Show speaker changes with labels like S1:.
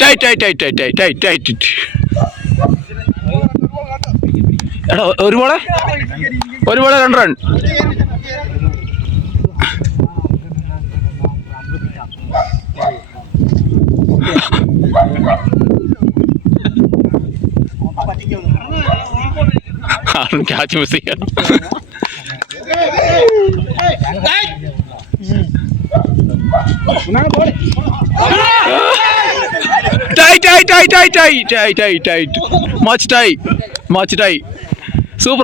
S1: tight tight tight tight tight tight എടാ ഒരു ബോളെ. ഒരു ബോളെ രണ്ട് റൺ. ക്യാച്ച് മിസ് ചെയ്യാൻ. Tight tight tight tight tight tight tight. Much tight మార్చిటాయి. Super.